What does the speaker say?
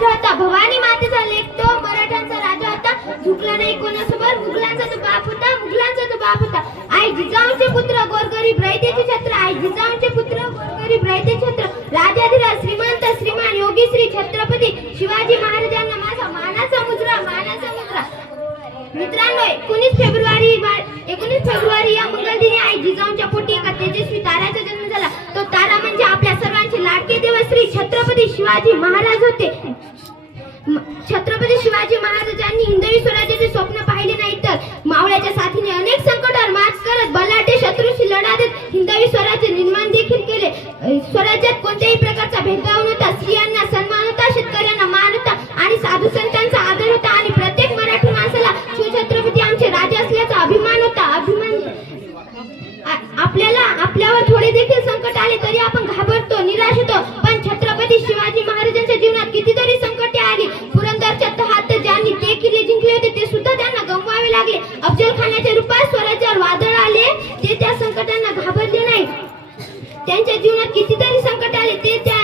राजा होता. भवानी मातेचा लेक तो मराठ्यांचा राजा होता. झुकला नाही कोणासमोर. मुघलांचा तो बाप होता. मुघलांचा तो बाप होता. आई जिजाऊंचे पुत्र गोरगरीब रयतेचे छत्र. आई जिजाऊंचे पुत्र गोरगरीब रयते छत्र. राजाधिराज श्रीमंत श्रीमान योगी श्री छत्रपती शिवाजी महाराजांना माझा मानाचा मुजरा. मानाचा मुजरा. मित्रांनो, 19 फेब्रुवारी या मंगलदिनी आई जिजाऊंच्या पोटी एका तेजस्वी ताऱ्याचा जन्म झाला. तो तारा म्हणजे आपल्या सर्वांचे लाडके देव श्री छत्रपती शिवाजी महाराज होते. छत्रपती शिवाजी महाराजांनी हिंदवी स्वराज्याचे स्वप्न पाहिले नाही तर मावळ्याच्या साथीने अनेक संकटावर मात करत बलाढ्य शत्रूशी लढा देत हिंदवी स्वराज्य निर्माण देखील केले. स्वराज्यात कोणत्याही प्रकारचा भेदभाव नव्हता. स्त्रियांना सन्मान होता. शेतकऱ्यांना मान होता आणि साधू संतांचा आदर होता आणि प्रत्येक मराठी माणसाला शिवछत्रपती आमचे राजे असल्याचा अभिमान होता. आपल्यावर थोडे देखील संकट आले तरी आपण घाबरतो, निराश होतो. पण छत्रपती शिवाजी महाराजांच्या जीवनात कितीतरी संकटे आली. पुरंदरच्या तहात ज्यांनी ते किल्ले जिंकले होते ते सुद्धा त्यांना गमवावे लागले. अफजल खानाच्या रूपात स्वराज्यावर वादळ आले. ते त्या संकटांना घाबरले नाही. त्यांच्या जीवनात कितीतरी संकट आले ते त्या